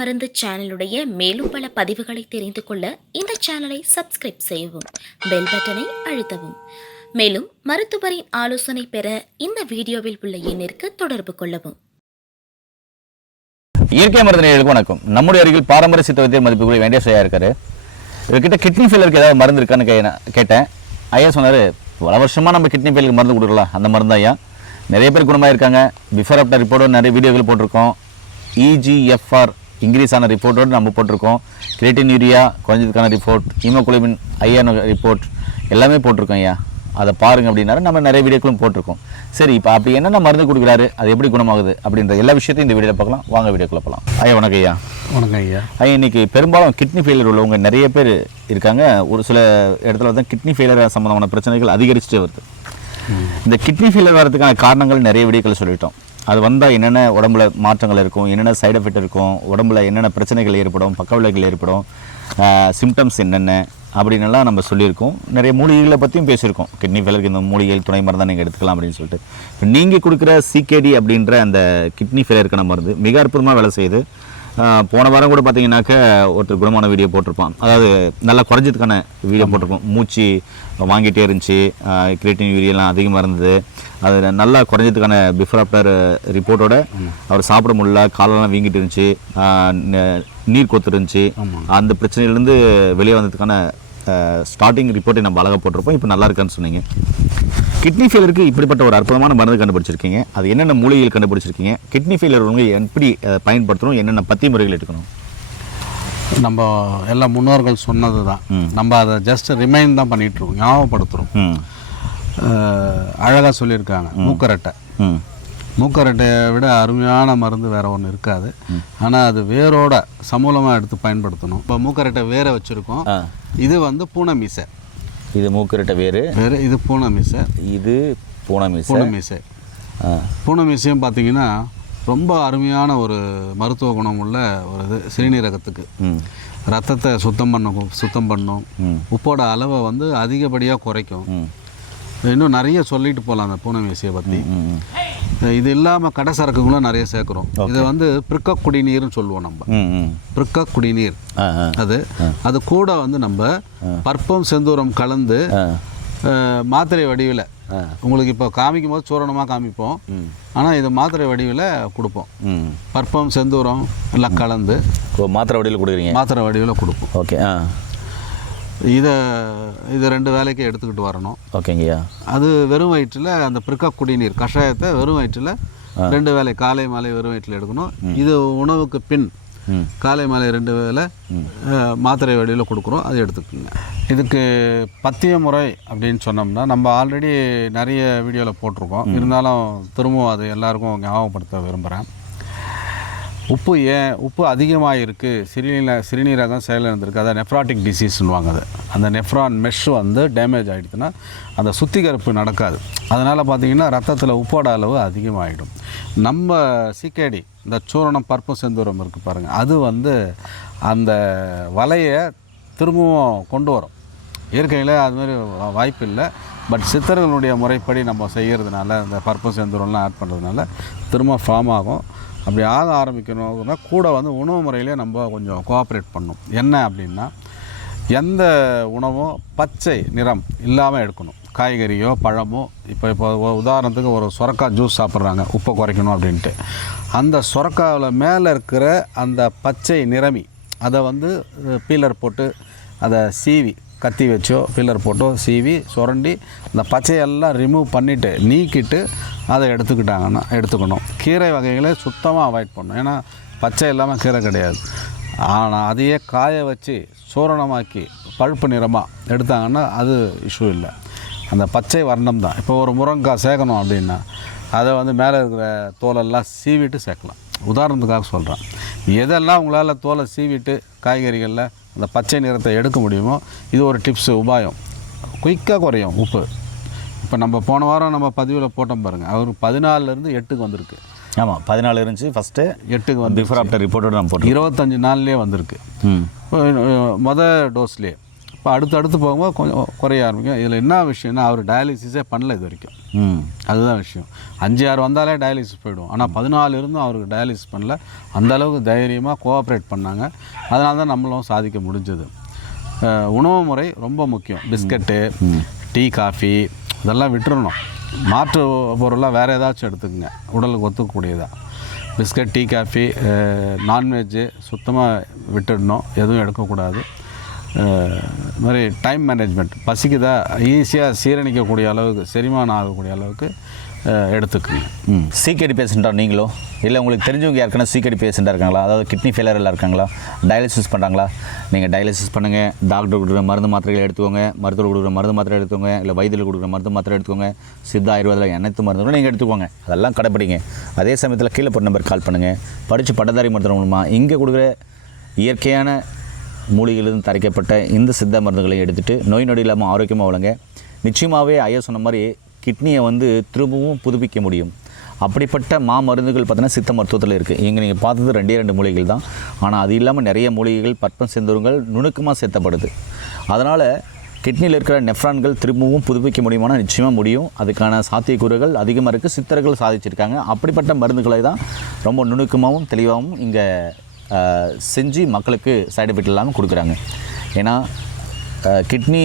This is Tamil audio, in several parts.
மருந்து சேனலுடைய மேலும் பல பதிவுகளை தெரிந்து கொள்ள இந்த சேனலை சப்ஸ்கிரைப் செய்யவும், பெல் பட்டனை அழுத்தவும். மேலும் மருத்துவரின் ஆலோசனை பெற இந்த வீடியோவில் உள்ள எண்ணிற்கு தொடர்பு கொள்ளவும். இயற்கை மருந்து நேயர்களுக்கு வணக்கம். நம்முடைய அருகில் பாரம்பரிய சித்த வைத்தியர் மதிப்புக்குரிய வெங்கடேஷ் இருக்காரு. இவர்கிட்ட கிட்னி ஃபெயிலருக்கு ஏதாவது மருந்து இருக்கான்னு கேட்டேன். ஐயா சொன்னார், பல வருஷமாக நம்ம கிட்னி ஃபெயிலுக்கு மருந்து கொடுக்கலாம். அந்த மருந்து ஐயா நிறைய பேர் குணமாக இருக்காங்க. பிஃபோர் ஆஃப்டர் ரிப்போர்ட்டோடு நிறைய வீடியோவில் போட்டிருக்கோம். EGFR இன்க்ரீஸ் ஆன ரிப்போர்ட்டோடு நம்ம போட்டிருக்கோம். கிரியேட்டின் யூரியா குறைஞ்சதுக்கான ரிப்போர்ட், ஹீமோகுளோபின் ஐயான ரிப்போர்ட் எல்லாமே போட்டிருக்கோம் ஐயா. அதை பாருங்கள் அப்படின்னாரு. நம்ம நிறைய வீடியோக்களும் போட்டிருக்கோம். சரி, இப்போ அப்படி என்னென்ன மருந்து கொடுக்குறாரு, அது எப்படி குணமாகுது அப்படின்ற எல்லா விஷயத்தையும் இந்த வீடியோவில் பார்க்கலாம். வாங்க வீடியோக்குள்ள போகலாம். ஐயா வணக்கம் ஐயா. வணக்கம் ஐயா. ஐயா, இன்றைக்கி பெரும்பாலும் கிட்னி ஃபெயிலியர் உள்ளவங்க நிறைய பேர் இருக்காங்க. ஒரு சில இடத்துல தான் கிட்னி ஃபெயிலியர் சம்மந்தமான பிரச்சனைகள் அதிகரிச்சுட்டே வருது. இந்த கிட்னி ஃபெயிலியர் வரதுக்கான காரணங்கள் நிறைய வீடியோக்கள் சொல்லிட்டோம். அது வந்தால் என்னென்ன உடம்புல மாற்றங்கள் இருக்கும், என்னென்ன சைடு எஃபெக்ட் இருக்கும், உடம்புல என்னென்ன பிரச்சனைகள் ஏற்படும், பக்க விளைவுகள் ஏற்படும், சிம்டம்ஸ் என்னென்ன அப்படின்னுலாம் நம்ம சொல்லியிருக்கோம். நிறைய மூலிகைகளை பற்றியும் பேசியிருக்கோம். கிட்னி ஃபெயிலருக்கு இந்த மூலிகைகள் துணை மருந்தாக நீங்கள் எடுத்துக்கலாம் அப்படின்னு சொல்லிட்டு. இப்போ நீங்கள் கொடுக்குற CKD அப்படின்ற அந்த கிட்னி ஃபெயிலியருக்கான மருந்து மிக அற்புதமாக வேலை செய்யுது. போன வாரம் கூட பார்த்தீங்கன்னாக்க ஒருத்தர் குணமான வீடியோ போட்டிருப்பான். அதாவது நல்லா குறைஞ்சதுக்கான வீடியோ போட்டிருப்போம். மூச்சு வாங்கிட்டே இருந்துச்சு, கிரியேட்டின் யூரியெல்லாம் அதிகமாக இருந்தது. அது நல்லா குறைஞ்சதுக்கான பிஃபோர் ஆஃப்டர் ரிப்போர்ட்டோட அவர் சாப்பிட முடியல, காலெல்லாம் வீங்கிட்டு இருந்துச்சு, நீர் கொத்து இருந்துச்சு. அந்த பிரச்சனையிலேருந்து வெளியே வந்ததுக்கான ஸ்டார்டிங் ரிப்போர்ட்டை நம்ம அழகாக போட்டிருப்போம். இப்போ நல்லா இருக்கான்னு சொன்னீங்க. கிட்னி ஃபெயிலருக்கு இப்படிப்பட்ட ஒரு அற்புதமான மருந்து கண்டுபிடிச்சிருக்கீங்க. அது என்னென்ன மூலிகைகள் கண்டுபிடிச்சிருக்கீங்க, கிட்னி ஃபெயிலர் எப்படி பயன்படுத்தணும், என்னென்ன பத்தி முறைகள் எடுக்கணும்? நம்ம எல்லா முன்னோர்கள் சொன்னது தான். நம்ம அதை ஜஸ்ட் ரிமைண்ட் தான் பண்ணிகிட்ருக்கோம், ஞாபகப்படுத்துகிறோம். அழகாக சொல்லியிருக்காங்க. மூக்கரட்டையை விட அருமையான மருந்து வேறு ஒன்று இருக்காது. ஆனால் அது வேரோட சமூலமாக எடுத்து பயன்படுத்தணும். இப்போ மூக்கரட்டை வேற வச்சுருக்கோம். இது வந்து பூனை மீசை. இது மூக்கரட்டை வேறு. இது பூனை மீசை. இது பூனை மீசை. பூனை மீசையும் பார்த்தீங்கன்னா ரொம்ப அருமையான ஒரு மருத்துவ குணம் உள்ள ஒரு இது. சிறுநீரகத்துக்கு ரத்தத்தை சுத்தம் பண்ணும். உப்போட அளவை வந்து அதிகப்படியாக குறைக்கும். இன்னும் நிறைய சொல்லிட்டு போகலாம் அந்த பூனை மீசையை பற்றி. இது இல்லாமல் கடை சரக்குகளும் நிறைய சேர்க்குறோம். இதை வந்து பிரிக்க குடிநீர்னு சொல்லுவோம் நம்ம. பிரிக்க குடிநீர் அது கூட வந்து நம்ம பற்பம் செந்தூரம் கலந்து மாத்திரை வடிவில் உங்களுக்கு இப்போ காமிக்கும் போது சூரணமாக காமிப்போம். ஆனால் இது மாத்திரை வடிவில் கொடுப்போம். பற்பம் செந்தூரம் எல்லாம் கலந்து மாத்திரை வடிவில் கொடுக்குறீங்க. மாத்திரை வடிவில் கொடுப்போம். ஓகே. இது 2 வேலைக்கு எடுத்துக்கிட்டு வரணும். ஓகேங்கய்யா. அது வெறும் வயிற்றில் அந்த பிரிக்க குடிநீர் கஷாயத்தை வெறும் வயிற்றில் 2 வேலை, காலை மாலை வெறும் வயிற்றில் எடுக்கணும். இது உணவுக்கு பின் காலை மாலை 2 வேலை மாத்திரை வடிவில் கொடுக்குறோம். அது எடுத்துக்கோங்க. இதுக்கு பத்திய முறை அப்படின்னு சொன்னோம்னா நம்ம ஆல்ரெடி நிறைய வீடியோவில் போட்டிருக்கோம். இருந்தாலும் திரும்பவும் அது எல்லாருக்கும் ஞாபகப்படுத்த விரும்புகிறேன். உப்பு அதிகமாக இருக்குது, சிறுநீரகம் செயலிழந்திருக்கு. அதை நெஃப்ராட்டிக் டிசீஸ்னுவாங்க. அது அந்த நெஃப்ரான் மெஷ் வந்து டேமேஜ் ஆகிடுதுன்னா அந்த சுத்திகரிப்பு நடக்காது. அதனால் பார்த்திங்கன்னா ரத்தத்தில் உப்போட அளவு அதிகமாகிடும். நம்ம CKD இந்த சூரணம் பற்பம் செந்தூரம் இருக்குது பாருங்கள், அது வந்து அந்த வலையை திரும்பவும் கொண்டு வரும். இயற்கையில் அதுமாதிரி வாய்ப்பு இல்லை. பட் சித்தர்களுடைய முறைப்படி நம்ம செய்கிறதுனால இந்த பற்பம் செந்தூரம்லாம் ஆட் பண்ணுறதுனால திரும்ப ஃபார்ம் ஆகும். அப்படி ஆக ஆரம்பிக்கணும்னா கூட வந்து உணவு முறையிலே நம்ம கொஞ்சம் கோஆப்ரேட் பண்ணணும். என்ன அப்படின்னா, எந்த உணவும் பச்சை நிறம் இல்லாமல் எடுக்கணும். காய்கறியோ பழமோ, இப்போ உதாரணத்துக்கு ஒரு சுரக்காய் ஜூஸ் சாப்பிட்றாங்க உப்பை குறைக்கணும் அப்படின்ட்டு, அந்த சுரக்காவில் மேலே இருக்கிற அந்த பச்சை நிறமி அதை வந்து பீலர் போட்டு அதை சீவி, கத்தி வச்சோ பீலர் போட்டோ சீவி சுரண்டி அந்த பச்சையெல்லாம் ரிமூவ் பண்ணிவிட்டு நீக்கிட்டு அதை எடுத்துக்கணும். கீரை வகைகளை சுத்தமாக அவாய்ட் பண்ணணும். ஏன்னா பச்சை இல்லாமல் கீரை கிடையாது. ஆனால் அதையே காய வச்சு சூரணமாக்கி பழுப்பு நிறமாக எடுத்தாங்கன்னா அது இஷ்யூ இல்லை. அந்த பச்சை வர்ணம் தான். இப்போ ஒரு முருங்கைக்காய் சேர்க்கணும் அப்படின்னா அதை வந்து மேலே இருக்கிற தோலெல்லாம் சீவிட்டு சேர்க்கலாம். உதாரணத்துக்காக சொல்கிறேன். எதெல்லாம் உங்களால் தோலை சீவிட்டு காய்கறிகளில் அந்த பச்சை நிறத்தை எடுக்க முடியுமோ இது ஒரு டிப்ஸு, உபாயம். குயிக்காக குறையும் உப்பு. இப்போ நம்ம போன வாரம் நம்ம பதிவில் போட்டோம் பாருங்கள், அவர் 14லேருந்து 8க்கு வந்திருக்கு. ஆமாம், 14 இருந்துச்சு, ஃபஸ்ட்டு 8க்கு வந்து பிஃபோர் ஆஃப்டர் ரிப்போர்ட்டோட நம்ம போட்டோம். 25 நாள்லேயே வந்திருக்கு. மொதல் டோஸ்லேயே இப்போ அடுத்து போகும்போது கொஞ்சம் குறைய ஆரம்பிக்கும். இதில் என்ன விஷயம்னா அவர் டயாலிசிஸே பண்ணல இது வரைக்கும். அதுதான் விஷயம். 5-6 வந்தாலே டயாலிசிஸ் போய்டும். ஆனால் 14 இருந்தும் அவருக்கு டயாலிசிஸ் பண்ணல. அந்தளவுக்கு தைரியமாக கோஆப்ரேட் பண்ணாங்க. அதனால தான் நம்மளும் சாதிக்க முடிஞ்சது. உணவு முறை ரொம்ப முக்கியம். பிஸ்கட்டு, டீ, காஃபி இதெல்லாம் விட்டுறணும். மாற்று பொருளாக வேறு ஏதாச்சும் எடுத்துக்கோங்க, உடலுக்கு ஒத்துக்கக்கூடியதாக. பிஸ்கட், டீ, காஃபி, நான்வெஜ்ஜு சுத்தமாக விட்டுடணும், எதுவும் எடுக்கக்கூடாது. மாதிரி டைம் மேனேஜ்மெண்ட், பசிக்குதா ஈஸியாக சீரணிக்கக்கூடிய அளவுக்கு, செரிமானம் ஆகக்கூடிய அளவுக்கு எடுத்துக்குங்க. சிகேடி பேஷண்ட்டாக நீங்களோ இல்லை உங்களுக்கு தெரிஞ்சவங்க யாருக்கான சிகேடி பேஷண்ட்டாக இருக்காங்களா, அதாவது கிட்னி ஃபெயிலியரில் இருக்காங்களா, டயாலிசிஸ் பண்ணுறாங்களா? நீங்கள் டயாலிசிஸ் பண்ணுங்கள், டாக்டர் கொடுக்குற மருந்து மாத்திரைகளை எடுத்துக்கோங்க, மருத்துவர் கொடுக்குற மருந்து மாத்திரை எடுத்துக்கோங்க, இல்லை வைத்தியர் கொடுக்குற மருந்து மாத்திரை எடுத்துக்கோங்க, சித்தா ஆயுர்வேதில் அனைத்து மருந்துகளும் நீங்கள் எடுத்துக்கோங்க. அதெல்லாம் கடைப்பிடிங்க. அதே சமயத்தில் கீழே போட்ட நம்பர் கால் பண்ணுங்கள். படித்து பட்டதாரி மருத்துவம் மூலமாக இங்கே கொடுக்குற இயற்கையான மூலிகையிலிருந்து தயாரிக்கப்பட்ட இந்த சித்த மருந்துகளை எடுத்துகிட்டு நோய் நொடி இல்லாமல் ஆரோக்கியமாக வளங்க. நிச்சயமாகவே ஐயா சொன்ன மாதிரி கிட்னியை திரும்பவும் புதுப்பிக்க முடியும். அப்படிப்பட்ட மருந்துகள் பார்த்தீங்கன்னா சித்த மருத்துவத்தில் இருக்குது. இங்கே நீங்கள் பார்த்தது 2 மூலிகைகள் தான். ஆனால் அது இல்லாமல் நிறைய மூலிகைகள், பற்பம் செந்தூரங்கள் நுணுக்கமாக சேர்த்தப்படுது. அதனால் கிட்னியில் இருக்கிற நெஃப்ரான்கள் திரும்பவும் புதுப்பிக்க முடியுமானா நிச்சயமாக முடியும். அதுக்கான சாத்தியக்கூறுகள் அதிகமாக இருக்குது. சித்தர்கள் சாதிச்சிருக்காங்க. அப்படிப்பட்ட மருந்துகளை தான் ரொம்ப நுணுக்கமாகவும் தெளிவாகவும் இங்கே செஞ்சு மக்களுக்கு சைடு எஃபெக்ட் இல்லாமல் கொடுக்குறாங்க. ஏன்னா கிட்னி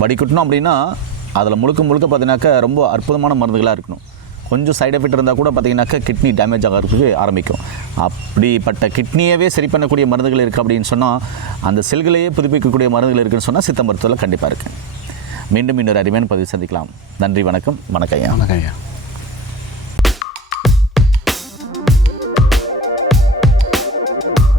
வடிகட்டணும் அப்படின்னா அதில் முழுக்க பார்த்தீங்கன்னாக்கா ரொம்ப அற்புதமான மருந்துகளாக இருக்கணும். கொஞ்சம் சைடு எஃபெக்ட் இருந்தால் கூட பார்த்தீங்கன்னாக்கா கிட்னி டேமேஜ் ஆகிறதுக்கு ஆரம்பிக்கும். அப்படிப்பட்ட கிட்னியவே சரி பண்ணக்கூடிய மருந்துகள் இருக்குது அப்படின்னு சொன்னால், அந்த செல்களையே புதுப்பிக்கக்கூடிய மருந்துகள் இருக்குதுன்னு சொன்னால் சித்த மருத்துவத்தில் கண்டிப்பாக இருக்குது. மீண்டும் இன்னொரு அருமையான பதிவு சந்திக்கலாம். நன்றி, வணக்கம். வணக்கம் ஐயா. வணக்கம் ஐயா.